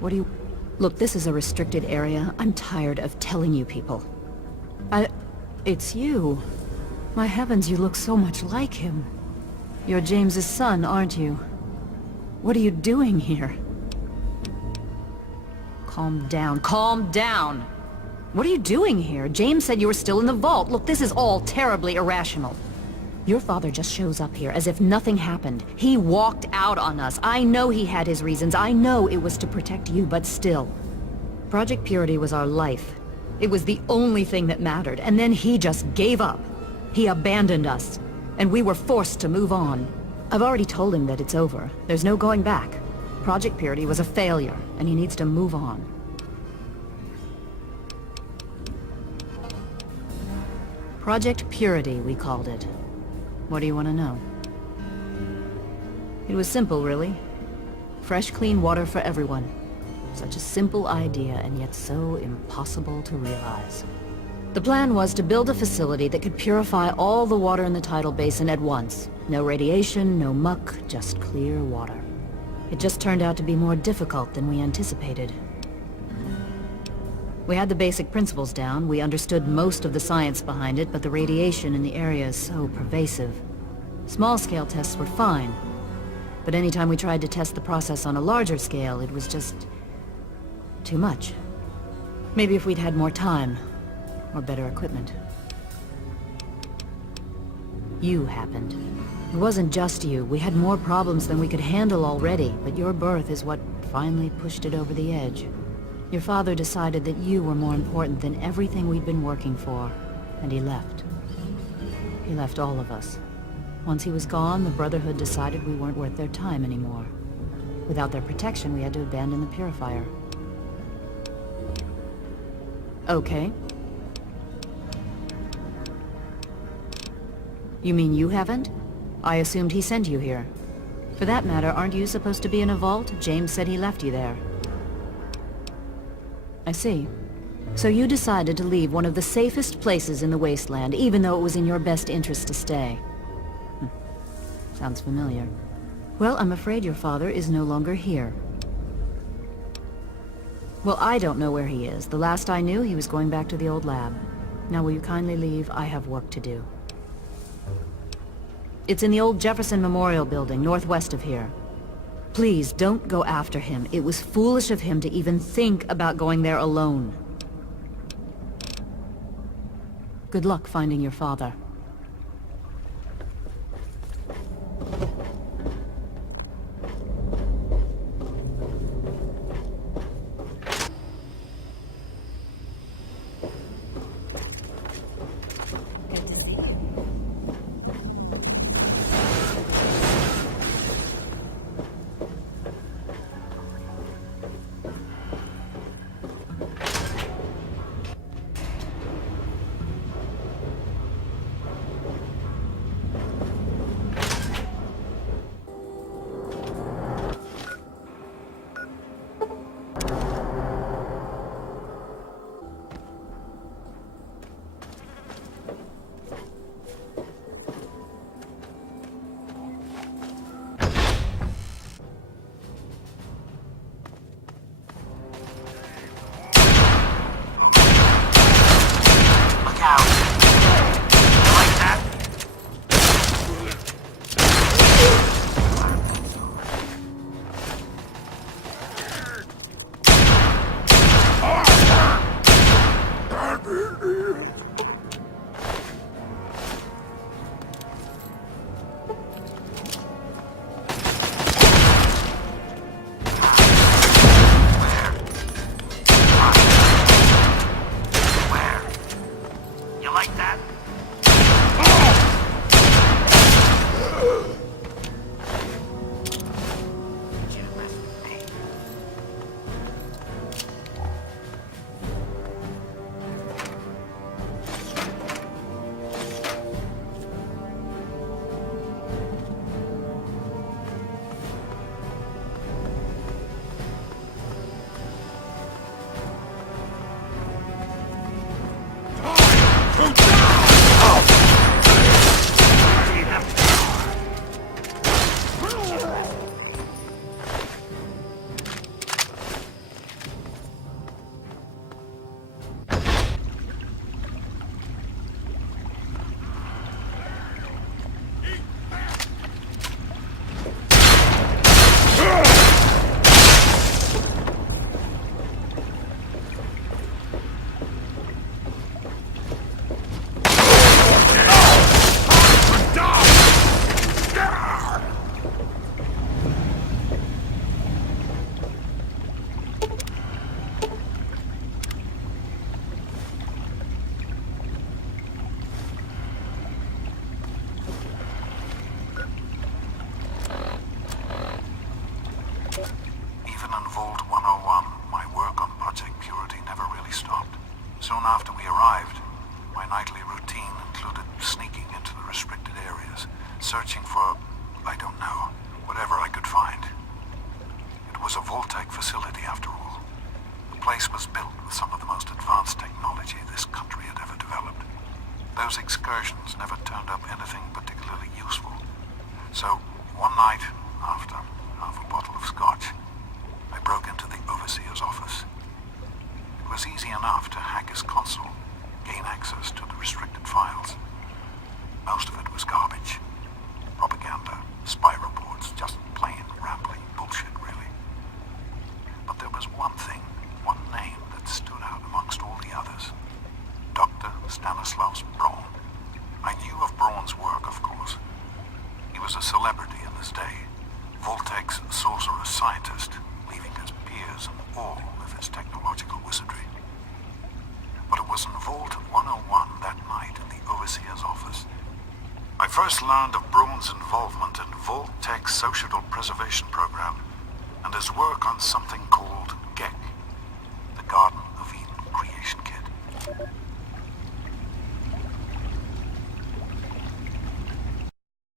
What do you... Look, this is a restricted area. I'm tired of telling you people. It's you. My heavens, you look so much like him. You're James's son, aren't you? What are you doing here? Calm down. Calm down! What are you doing here? James said you were still in the vault. Look, this is all terribly irrational. Your father just shows up here as if nothing happened. He walked out on us. I know he had his reasons. I know it was to protect you, but still. Project Purity was our life. It was the only thing that mattered, and then he just gave up. He abandoned us, and we were forced to move on. I've already told him that it's over. There's no going back. Project Purity was a failure, and he needs to move on. Project Purity, we called it. What do you want to know? It was simple, really. Fresh, clean water for everyone. Such a simple idea, and yet so impossible to realize. The plan was to build a facility that could purify all the water in the tidal basin at once. No radiation, no muck, just clear water. It just turned out to be more difficult than we anticipated. We had the basic principles down, we understood most of the science behind it, but the radiation in the area is so pervasive. Small-scale tests were fine, but anytime we tried to test the process on a larger scale, it was just... too much. Maybe if we'd had more time, or better equipment. You happened. It wasn't just you. We had more problems than we could handle already, but your birth is what finally pushed it over the edge. Your father decided that you were more important than everything we'd been working for, and he left. He left all of us. Once he was gone, the Brotherhood decided we weren't worth their time anymore. Without their protection, we had to abandon the Purifier. Okay. You mean you haven't? I assumed he sent you here. For that matter, aren't you supposed to be in a vault? James said he left you there. I see. So you decided to leave one of the safest places in the wasteland, even though it was in your best interest to stay. Sounds familiar. Well, I'm afraid your father is no longer here. Well, I don't know where he is. The last I knew, he was going back to the old lab. Now will you kindly leave? I have work to do. It's in the old Jefferson Memorial Building, northwest of here. Please, don't go after him. It was foolish of him to even think about going there alone. Good luck finding your father. place was built with some of the most advanced technology this country had ever developed. Those excursions never turned up anything particularly useful. So, one night, after half a bottle of scotch, I broke into the overseer's office. It was easy enough to hack his console, gain access to the restricted files. Most of it was garbage. Propaganda, spy reports, just plain rambling bullshit, really. But there was one thing, one name that stood out amongst all the others. Dr. Stanislaus Braun. I knew of Braun's work, of course. He was a celebrity in his day, Vault-Tec's sorcerer scientist, leaving his peers in awe of his technological wizardry. But it was in Vault 101 that night in the overseer's office I first learned of Braun's involvement in Vault-Tec's social preservation program and his work on something called